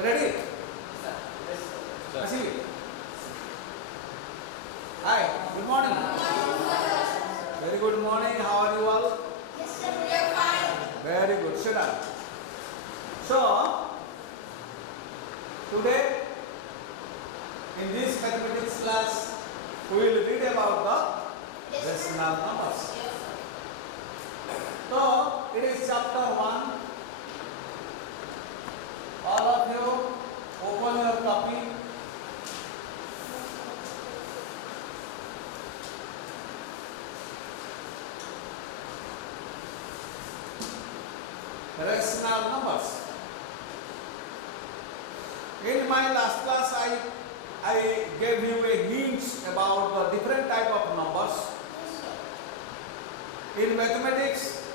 Ready? Yes, sir. Ashish. Hi, good morning. Very good morning. How are you all? Yes, sir, we are fine. Very good. Sit down. So, today in this mathematics class, we will read about the Yes, sir. rational numbers. Yes, sir. So, it is chapter 1. All of you open your copy. Rational numbers. In my last class, I gave you a hint about the different type of numbers. Yes, sir. In mathematics,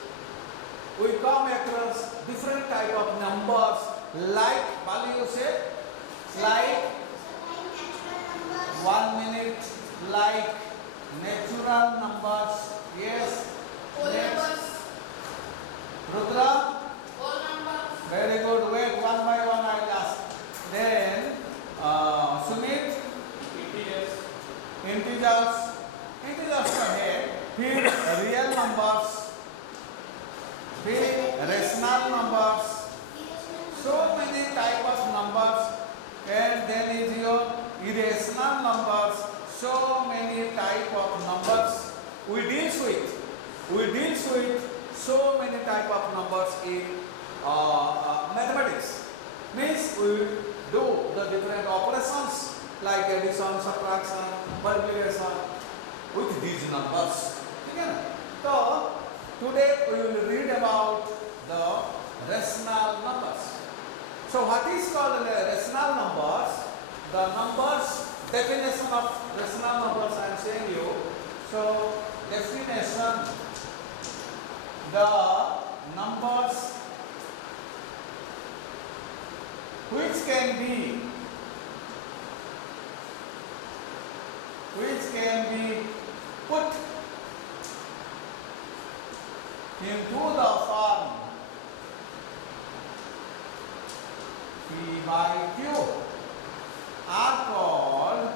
we come across different type of numbers like, Bali, you say, like Natural numbers. 1 minute, like natural numbers. Yes. Whole Next. numbers. Rudra, Whole numbers. very good. Wait, one by one I'll ask. Then, Sumit, Integers. integers. Integers का है. फिर real numbers. फिर rational numbers. So many type of numbers, and then is your irrational numbers. So many type of numbers we deal with. We deal with so many type of numbers in mathematics. Means we do the different operations like addition, subtraction, multiplication with these numbers. Okay? So today we will read about the rational numbers. So what is called rational numbers? The numbers, definition of rational numbers I am saying you. So definition, the numbers which can be put into the form P by Q are called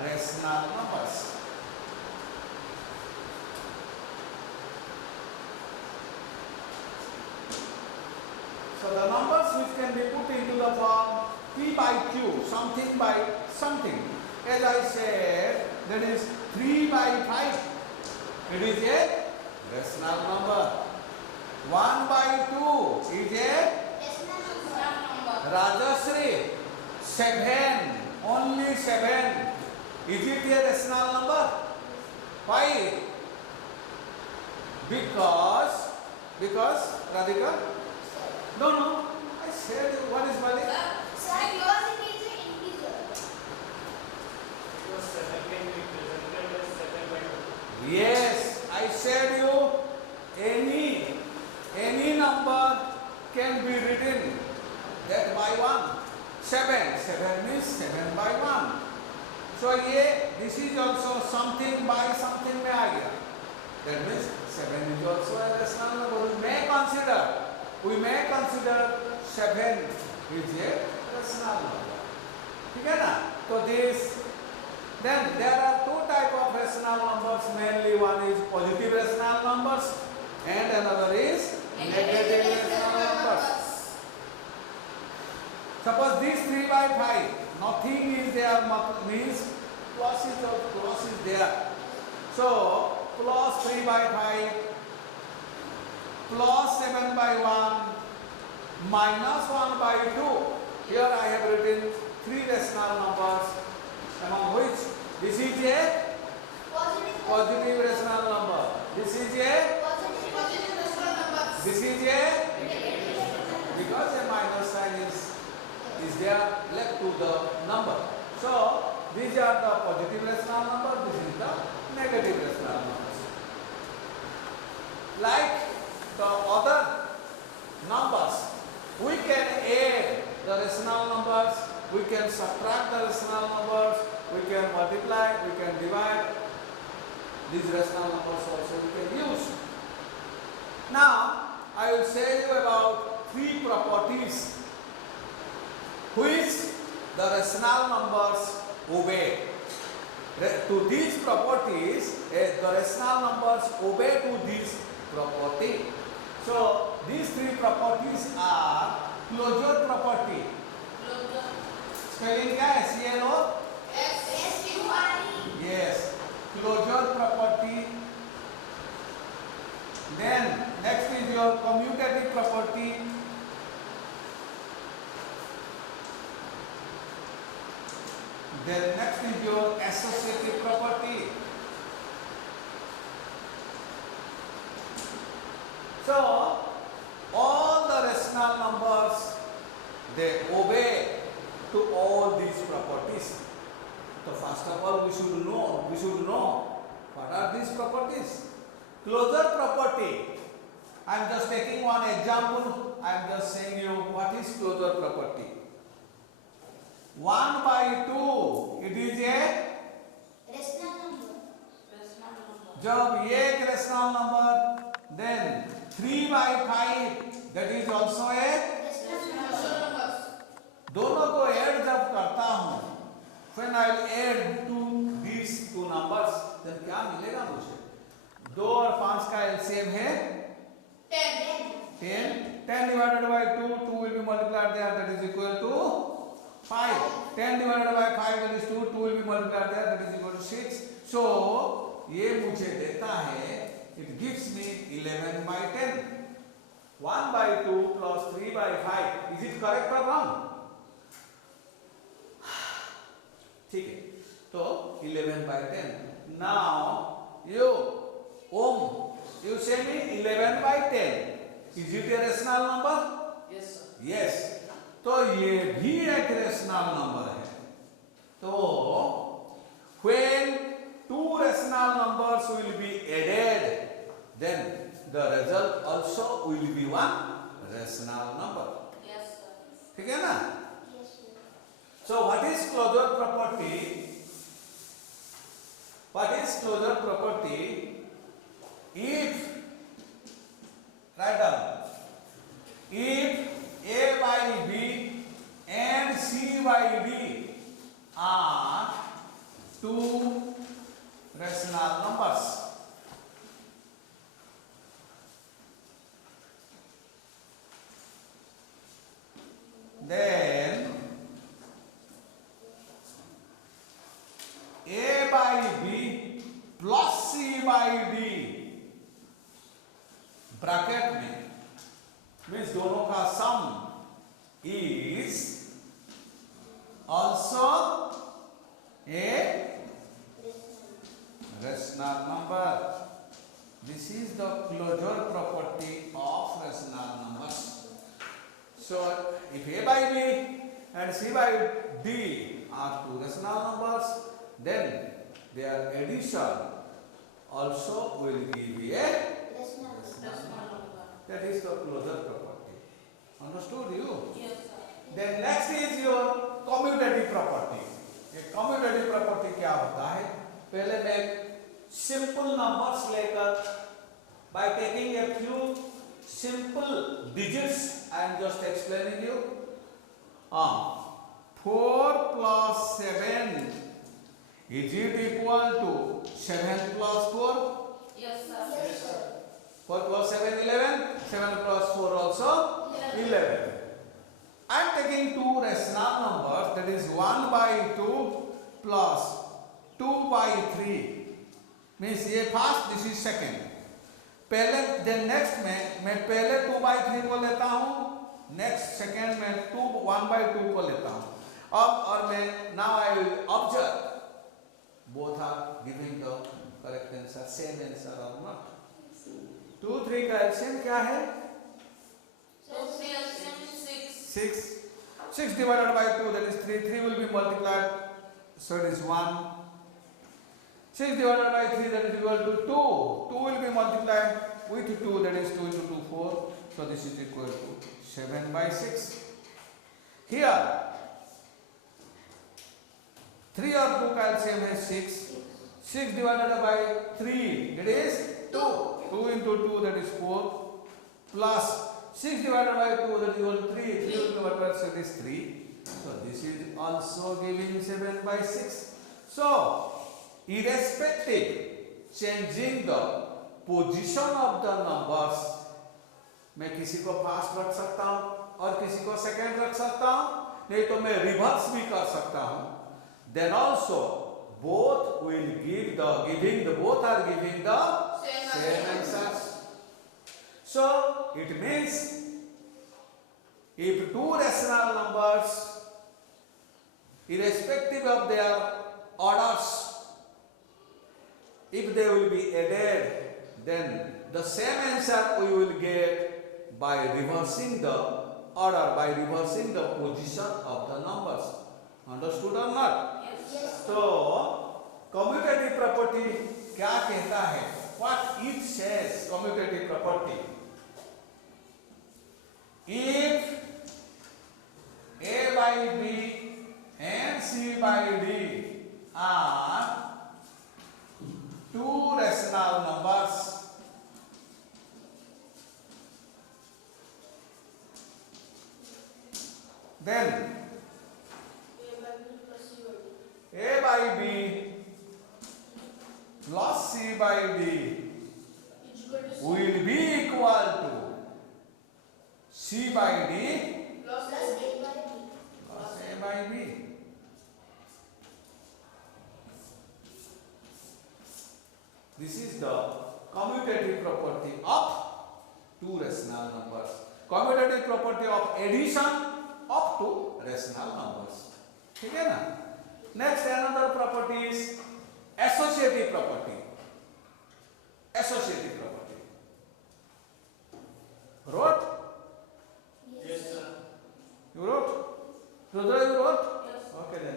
rational numbers. So the numbers which can be put into the form P by Q, something by something. As I said, that is 3 by 5. It is a rational number. 1 by 2 is a Rajashri. 7, only 7. Is it a rational number? Why? Because Radhika? No. I said what is Bali? Sir, because it is an integer. Because 7 can be represented as 7 by 2. Yes, I said you any number can be written that by 1. 7 means 7 by 1. So this is also something by something में आ गया. That means 7 is also a rational number. We may consider 7 is a rational number. ठीक है ना? So then there are two type of rational numbers. Mainly one is positive rational numbers and another is negative rational numbers. Suppose this 3 by 5, nothing is there, means plus is there. So plus 3 by 5 plus 7 by 1 minus 1 by 2. Here I have written 3 rational numbers, among which this is a positive rational number. This is a Positive rational numbers. this is a because a minus sign is there left to the number. So these are the positive rational numbers. This is the negative rational numbers. Like the other numbers, we can add the rational numbers, we can subtract the rational numbers, we can multiply, we can divide. These rational numbers also we can use. Now, I will say you about three properties which the rational numbers obey. To these properties, the rational numbers obey to this property. So these three properties are closure property. Spelling क्या है? CLO? Yes. Closure property. Then next is your commutative property. Then next is your associative property. So all the rational numbers, they obey to all these properties. So first of all we should know what are these properties. Closure property. I am just taking one example. I am just saying you what is closure property. 1 by 2 it is a जब ये एक rational number, then 3 by 5 that is also a दोनों को add जब करता हूँ, when I will add to these two numbers, then क्या मिलेगा मुझे? 2 और 5 का LCM है 10. 10 divided by 2, 2 will be multiplied there, that is equal to 5. 10 divided by 5 that is 2, 2 will be multiplied there, that is equal to 6. So ये मुझे देता है, it gives me 11 by 10. 1 by 2 plus 3 by 5. Is it correct or wrong? ठीक है, तो 11 by 10. Now you say me 11 by 10. Is it a rational number? Yes, sir. Yes. तो ये भी एक rational number है. तो when two rational numbers will be added, then the result also will be one rational number. Yes, sir. ठीक है ना? Yes, sir. So what is closure property? What is closure property? If, write down, if A by B and C by D are two rational numbers, then A by B plus C by D bracket में means दोनों का सम is also a rational number. This is the closure property of rational numbers. So if A by B and C by D are two rational numbers, then their addition also will give a that is the closure property. Understood you? Yes, sir. Then next is your commutative property. ये commutative property क्या होता है? पहले मैं simple numbers लेकर by taking a few simple digits I am just explaining you. 4 plus 7 is it equal to 7 plus 4? Yes, sir. Yes, sir. 4 plus 7, 11. 7 plus 4 also 11. I am taking two rational numbers, that is 1 by 2 plus 2 by 3. Means ये first, this is second. पहले then next में मैं पहले 2 by 3 को लेता हूँ, next second में 1 by 2 को लेता हूँ. अब और मैं now I will observe both are giving the correct answer, same answer or not. 2, 3 का LCM क्या है? 6. 6 divided by 2, that is 3. 3 will be multiplied, so it is 1. 6 divided by 3, that is equal to 2. 2 will be multiplied with 2, that is 2 into 2, 4. So this is equal to 7 by 6. Here 3 और 2 का LCM है 6. 6 divided by 3, that is 2. 2 into 2, that is 4. plus 6 divided by 2, that is equal to 3. 3 divided by 6 is 3. So this is also giving 7 by 6. So irrespective changing the position of the numbers, मैं किसी को first रख सकता हूं और किसी को second रख सकता हूं, नहीं तो मैं रिवर्स भी कर सकता हूं. Then also both will give the both are giving the same answers. So it means if two rational numbers, irrespective of their orders, if they will be added, then the same answer we will get by reversing the order, by reversing the position of the numbers. Understood or not? Yes. तो commutative property क्या कहता है? What it says, commutative property. If A by B and C by D are two rational numbers, then A by B plus C by D will be equal to C by D Plus A by B. plus A by B. This is the commutative property of two rational numbers. Commutative property of addition of two rational numbers. ठीक है ना? Next another property is associative property. Associative property. Wrote? Yes, sir. You wrote? Rudra, you wrote? Yes. Okay then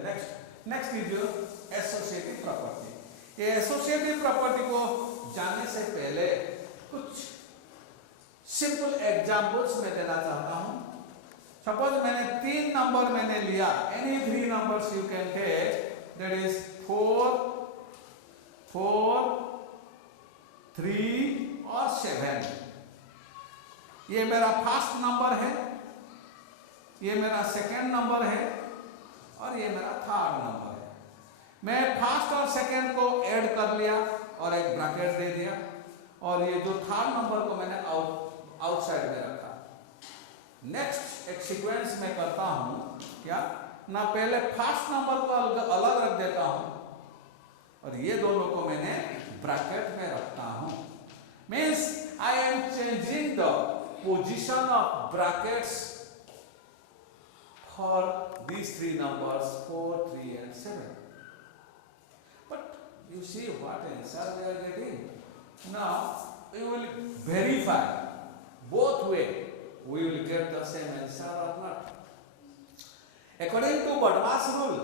next is your associative property. ये associative property को जानने से पहले कुछ simple examples मैं देना चाहता हूँ. Suppose मैंने 3 नंबर मैंने लिया, any 3 numbers you can take, that is 4, 3 और 7. ये मेरा फर्स्ट नंबर है, ये मेरा सेकेंड नंबर है और ये मेरा थर्ड नंबर है. मैं फर्स्ट और सेकेंड को ऐड कर लिया और एक ब्रैकेट दे दिया और ये जो थर्ड नंबर को मैंने आउटसाइड में रखा. नेक्स्ट एक सीक्वेंस में करता हूं क्या ना, पहले फर्स्ट नंबर को अलग रख देता हूं और ये दोनों को मैंने ब्रैकेट में रखता हूं. Means I am changing the position of brackets for these 3 numbers 4, 3 and 7. But you see what answer we are getting. Now we will verify both way, we will get the same answer or not. According to Budmash rule,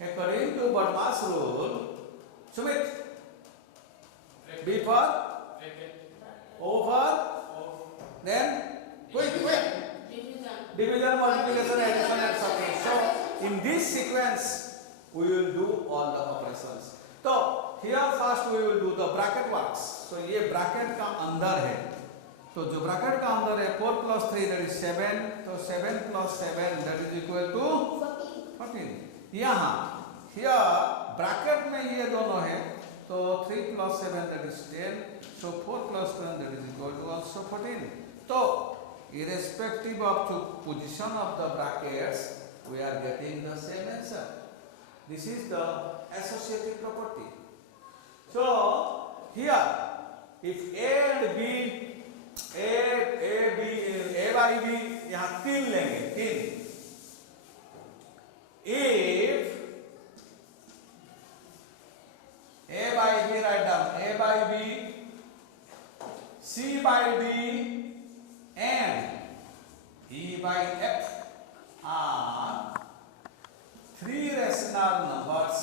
according to Budmash rule, Sumit, B for over, then quick division, multiplication, addition and subtraction. So in this sequence we will do all the operations. So here first we will do the bracket works. So ये bracket का अंदर है, तो जो bracket का अंदर है 4 plus 3 that is 7, तो 7 plus 7 that is equal to 14. यहाँ here bracket में ये दोनों है, तो 3 plus 7 that is 10, so 4 plus 10 that is equal to also 14. So irrespective of the position of the brackets, we are getting the same answer. This is the associative property. So here if A and B, A by B यहाँ 3 लेंगे, 3. If A by B, write down A by B, C by D and E by F are 3 rational numbers,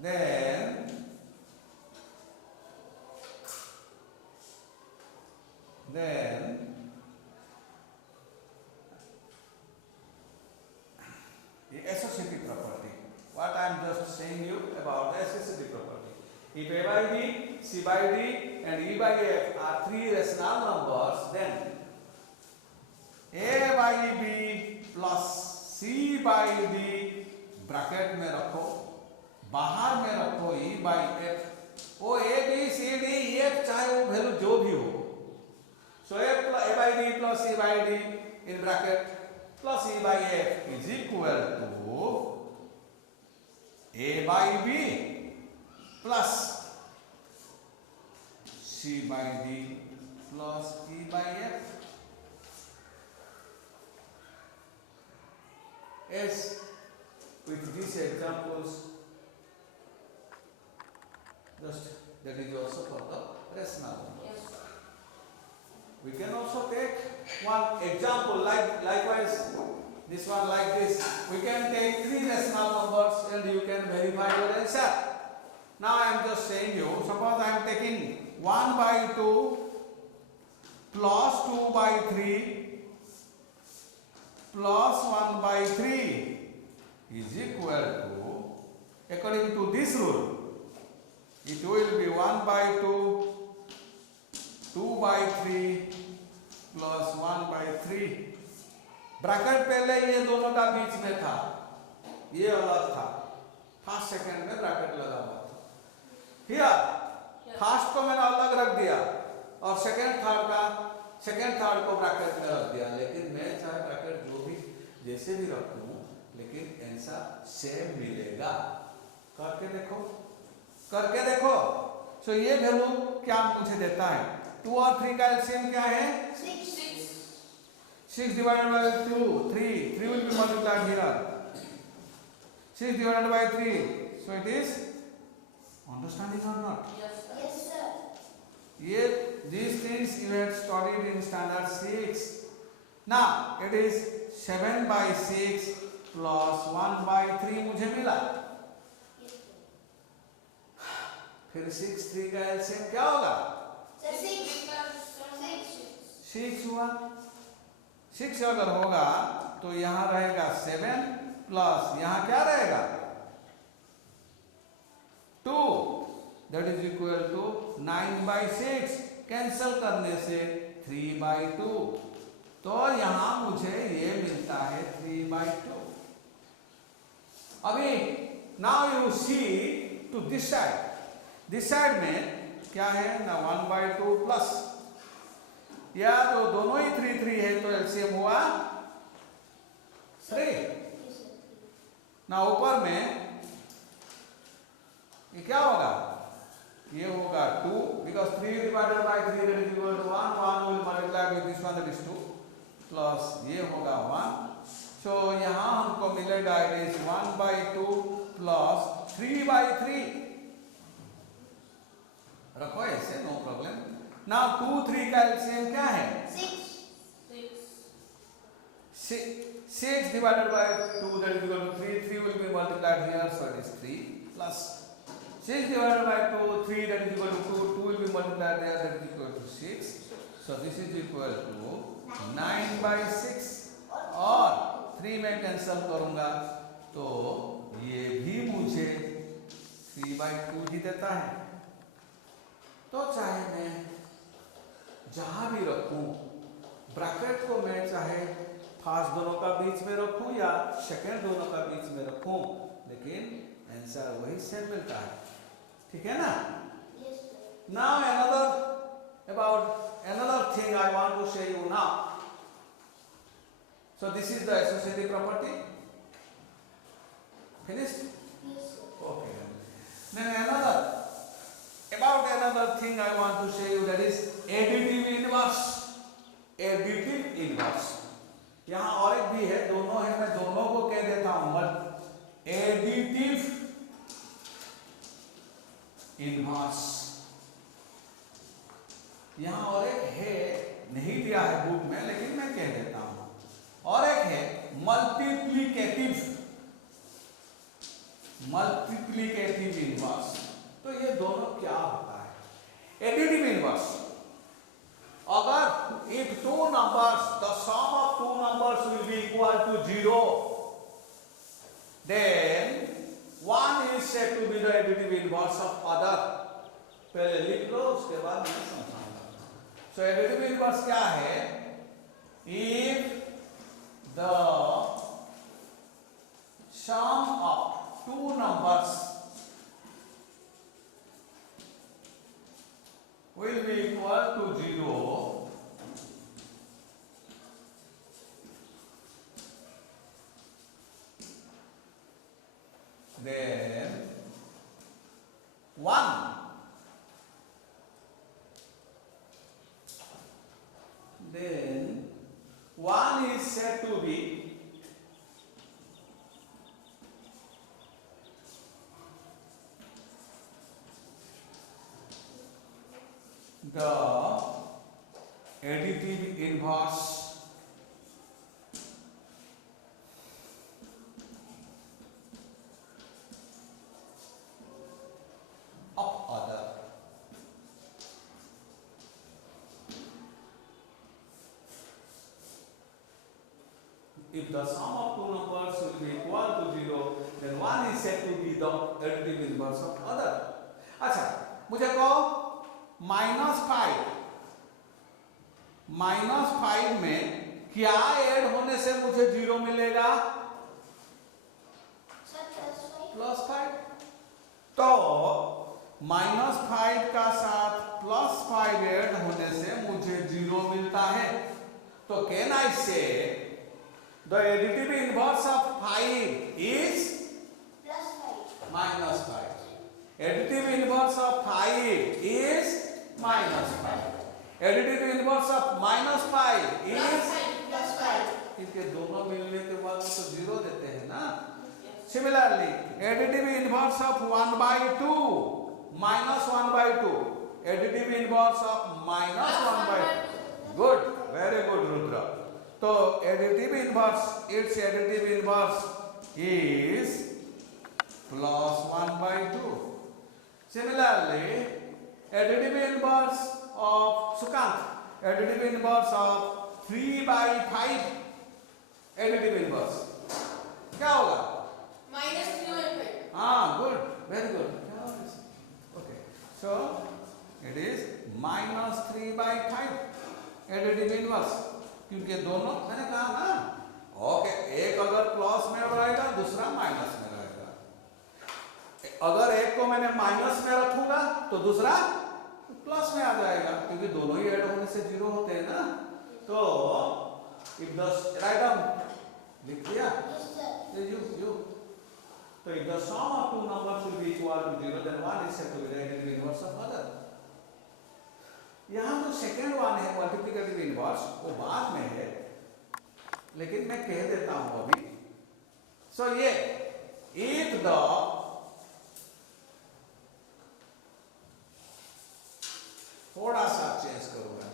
then then If A by B, C by D and E by F are three rational numbers, then A by B plus C by D bracket में रखो, बाहर में रखो E by F. वो A B C D E F चाहे वो value जो भी हो. So A by B plus C by D in bracket plus E by F is equal to A by B plus C by D plus E by F. As with these examples, just that is also for the rational numbers. We can also take one example likewise this one like this. We can take three rational numbers and you can verify your answer. Now I am just saying you, suppose I am taking 1 by 2 plus 2 by 3 plus 1 by 3 is equal to, according to this rule, it will be 1 by 2, 2 by 3 plus 1 by 3. Bracket पहले ये दोनों का बीच में था, ये अलग था, first second में ब्रैकेट लगा हुआ था. हियर फर्स्ट को मैंने अलग रख दिया और सेकंड थर्ड को ब्रैकेट में रख दिया. लेकिन मैं चाहे ब्रैकेट जो भी जैसे भी रखूं, लेकिन आंसर सेम मिलेगा. करके देखो. सो ये वैल्यू क्या मुझे देता है? 2 और 3 का एलसीएम क्या है? 6 divided by 2, 3 will be multiplied here. 6 divided by 3. So it is understanding or not? Yes, sir. Yet these things you had studied in standard 6. Now it is 7 by 6 plus 1 by 3 मुझे मिला. फिर 6 3 का LCM क्या होगा? 6 हुआ. 6 अगर होगा तो यहाँ रहेगा 7 प्लस यहाँ क्या रहेगा? 2. That is equal to 9 by 6. Cancel करने से 3 by 2. तो यहाँ मुझे ये मिलता है 3 by 2. अभी now you see to this side. This side में क्या है ना? 1 by 2 प्लस, या तो दोनों ही 3 3 है तो एलसीएम हुआ 3. ना ऊपर में ये क्या होगा? ये होगा 2 because 3 divided by 3 that is equal to 1. 1 will multiply with this one, that is 2 plus ये होगा 1. so यहाँ हमको मिलेगा it is 1 by 2 plus 3 by 3. रखो ऐसे, नो प्रॉब्लम. Now 2 3 का एलसीएम क्या है? 6 divided by 2 that is equal to 3. 3 will be multiplied here, so it is 3 plus 6 divided by 2, 3 that is equal to 2. 2 will be multiplied there, that is equal to 6. So this is equal to 9 by 6. और 3 में cancel करूंगा तो ये भी मुझे 3 by 2 ही देता है. तो चाहे मैं जहां भी रखूं, ब्रैकेट को मैं चाहे फर्स्ट दोनों का बीच में रखूं या सेकंड दोनों का बीच में रखूं, लेकिन आंसर वही सेम मिलता है. ठीक है ना? Now another thing I want to show you now. So this is the associative property. Finished? Yes, sir. Okay. Then another thing I want to show you, that is additive inverse. Additive inverse. यहाँ और एक भी है, दोनों है, मैं दोनों को कह देता हूँ. additive inverse. यहाँ और एक है, नहीं दिया है बुक में, लेकिन मैं कह देता हूँ. और एक है मल्टीप्लिकेटिव इनवर्स. तो ये दोनों क्या होता है? एडिटिव इनवर्स, अगर if two numbers, the sum of two numbers will be equal to 0, then one is said to be the additive inverse of other. पहले लिख लो, उसके बाद मैं समझाऊंगा। सो एडिटिव इनवर्स क्या है? If the sum of two numbers will be equal to 0, then 1 is said to be the additive inverse of other. If the sum of two numbers will be equal to 0, then 1 is said to be the additive inverse of other. अच्छा, मुझे कहो -5 में क्या add होने से मुझे 0 मिलेगा? +5। तो -5 का साथ +5 ऐड होने से मुझे 0 मिलता है। तो कैन आई से the additive inverse of 5 is -5। Additive inverse of 5 is -5। Additive inverse of -5 is +5। इसके दोनों मिलने के बाद तो 0 देते हैं ना। Similarly additive inverse of 1/2 -1/2, additive inverse of -1/2। Good, very good Rudra. तो additive inverse, it's additive inverse is +1/2। Similarly, additive inverse of Sukant, additive inverse of 3/5, additive inverse क्या होगा? -3/5। हाँ, good, very good. Okay, so it is -3/5 additive inverse, क्योंकि दोनों मैंने कहा ना। Okay, एक अगर प्लस में रहेगा, दूसरा माइनस में रहेगा। अगर एक को मैंने माइनस में रखूंगा तो दूसरा प्लस में आ जाएगा, क्योंकि दोनों ही ऐड होने से 0 होते हैं ना। तो इफ द राइट डाउन लिख दिया यू तो if the sum of two numbers will be equal to 0, then 1 is said to be the additive inverse of other. यहां जो सेकंड वन है मल्टीप्लिकेटिव इनवर्स, वो बाद में है, लेकिन मैं कह देता हूं अभी। सो ये इफ द थोड़ा सा चेंज करूंगा,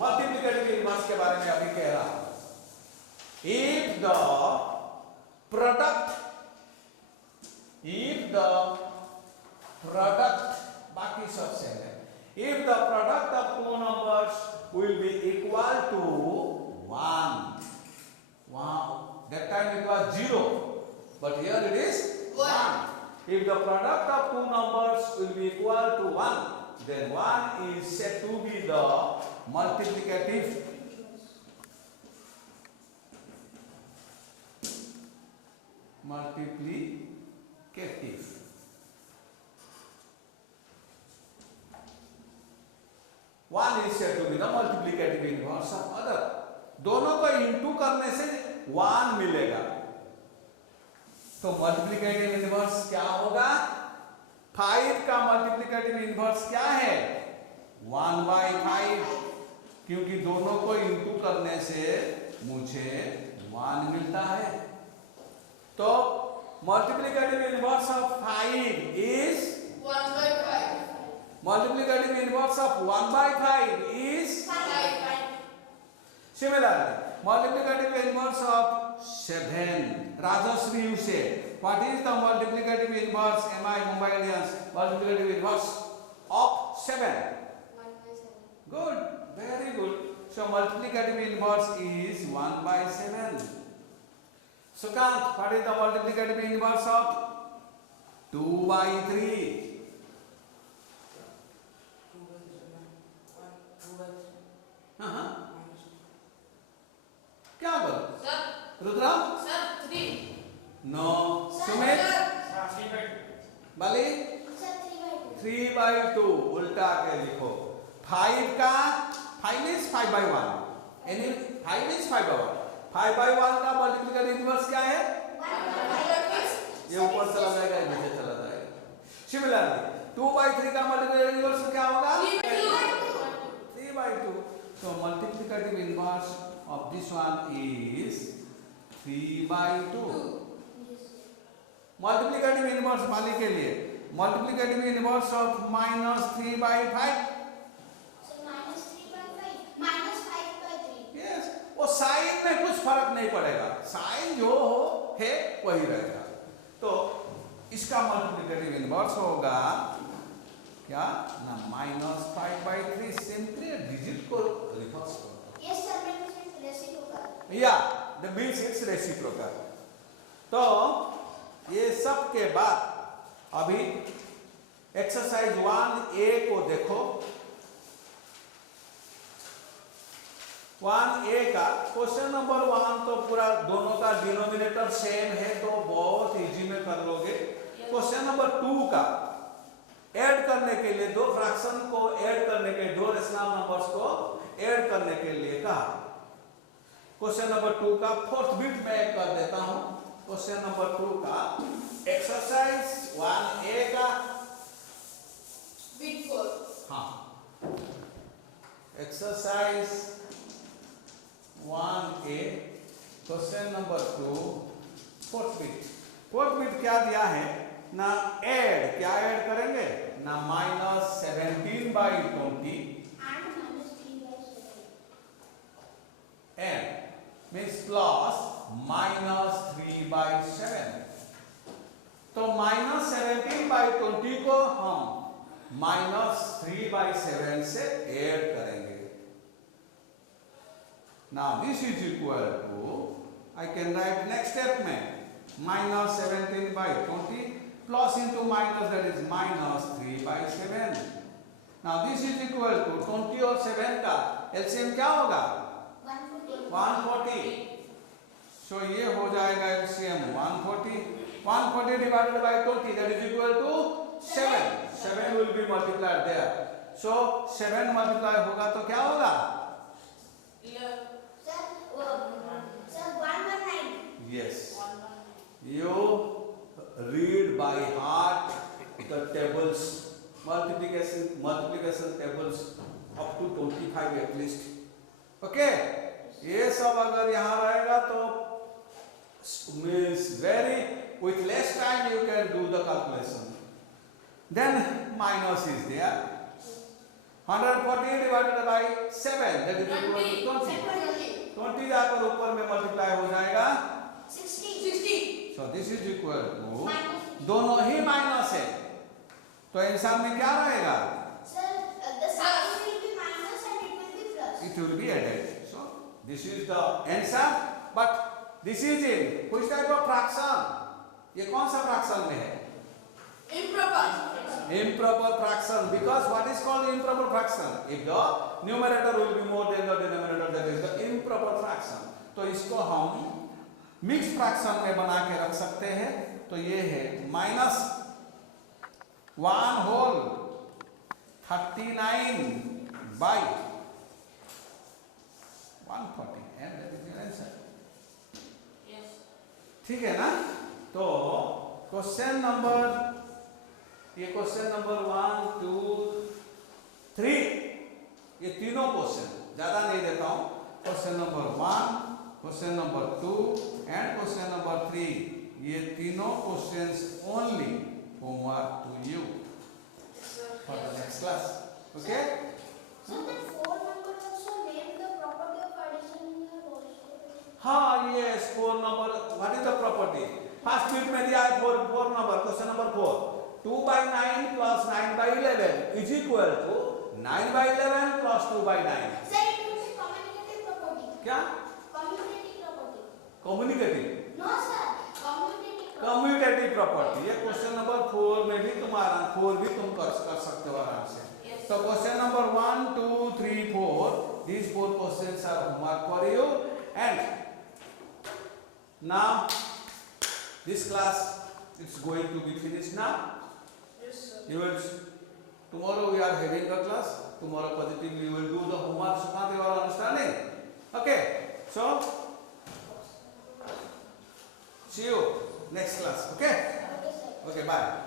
मल्टीप्लिकेटिव इनवर्स के बारे में अभी कह रहा हूं। इफ द प्रोडक्ट बाकी सब सेम है। If the product of two numbers will be equal to 1, that time it was 0, but here it is 1. If the product of two numbers will be equal to 1, then 1 is said to be the multiplicative One is said to be the multiplicative inverse of other. दोनों को into करने से 1 मिलेगा। तो multiplicative inverse क्या होगा? 5 का multiplicative inverse क्या है? 1/5, क्योंकि दोनों को इंटू करने से मुझे 1 मिलता है। तो multiplicative inverse of 5 is 1/5। Multiplicative inverse of 1/5 is 5। Similarly, multiplicative inverse of 7. Rajashree, you say, what is the multiplicative inverse? MI Mumbai Indians, multiplicative inverse of 7. 1/7. Good, very good. So multiplicative inverse is 1/7. Sukant, what is the multiplicative inverse of 2 by 3? क्या बोल Sir. Rudra Sir, 3. No Sir, Sumit sir. Bali Sir, 3 by 2. 3 by 2 उल्टा के लिखो 5 का 5 is 5 by 1 यानी 5 is 5 by 1 5 by 1 का multiplicative inverse क्या है 1 by 5. ये ऊपर चला जाएगा ये नीचे चला जाएगा सिमिलरली 2 by 3 का मल्टीप्लिकेटिव इनवर्स क्या होगा 3 by 2 so multiplicative inverse of this one is 3 by 2 multiplicative inverse वाली के लिए multiplicative inverse of -3 by 5 So minus 3 by 5. Minus 5 by 3. Yes वो साइन में कुछ फर्क नहीं पड़ेगा साइन जो हो है वही रहेगा तो इसका मल्टीप्लिकेटिव इनवर्स होगा क्या ना -5 by 3 सिंपली डिजिट को रिवर्स करो Yes, sir. Means reciprocal. या द मीन्स इट्स रेसिप्रोकल तो ये सब के बाद अभी एक्सरसाइज 1A को देखो 1A का क्वेश्चन नंबर 1 तो पूरा दोनों का डिनोमिनेटर सेम है तो बहुत इजी में कर लोगे क्वेश्चन नंबर 2 का ऐड करने के लिए दो फ्रैक्शन को ऐड करने के दो रेशनल नंबर्स को ऐड करने के लिए कहा क्वेश्चन नंबर 2 का फोर्थ बिट में कर देता हूं क्वेश्चन नंबर 2 का एक्सरसाइज 1A का Bit 4. हाँ exercise 1A question number 2 fourth bit क्या दिया है ना ऐड क्या ऐड करेंगे ना -17 by 20 And minus 3 by 7. and means plus -3 by 7 तो -17 by 20 को हम -3 by 7 से ऐड करेंगे now this is equal to I can write next step में -17 by 20 plus into minus that is -3 by 7 now this is equal to 20 और 7 का LCM क्या होगा 140 so ये हो जाएगा LCM 140 divided by 20 that is equal to 7 will be multiplied there so 7 multiply होगा तो क्या होगा Sir, 119. yes you read by heart the tables multiplication tables up to 25 at least okay ये सब अगर यहाँ रहेगा तो means very with less time you can do the calculation then minus is there 140 divided by 7 that is equal to 20 जाकर ऊपर में multiply हो जाएगा 60. so this is equal to Minus. दोनों ही माइनस है तो आंसर में क्या रहेगा Sir, the sign will be minus and it will be plus. it will be added so this is the answer but this is in which type of fraction ये कौन सा fraction में है improper fraction because what is called improper fraction if the numerator will be more than the denominator that is the improper fraction तो इसको हम mix fraction में बना के रख सकते हैं तो ये है -1 whole 39 by 140 and that is your answer ठीक है ना तो क्वेश्चन नंबर ये क्वेश्चन नंबर 1 2 3 ये तीनों क्वेश्चन ज्यादा नहीं देता हूं question number 1 question number 2 and question number 3 ये तीनों questions only homework to you for the next class okay So that 4 number also name the property of addition in your also. हाँ ये 4 number what is the property first bit में दिया है 4 number question number 4 2 by 9 plus 9 by 11 is equal to 9 by 11 plus 2 by 9 Sir, it will be commutative property. क्या Commutative property. Communicative, No sir. Commutative. Commutative property. ये question number 4 में भी तुम्हारा 4 भी तुम कर सकते हो आराम से। Yes. So question number 1, 2, 3, 4. These 4 questions are homework for you. And now this class is going to be finished now. Yes, sir. You will tomorrow we are having a class. Tomorrow positively you will do the homework. So now you are understanding. Okay. So see you next class. Okay. Okay sir. Okay. Bye.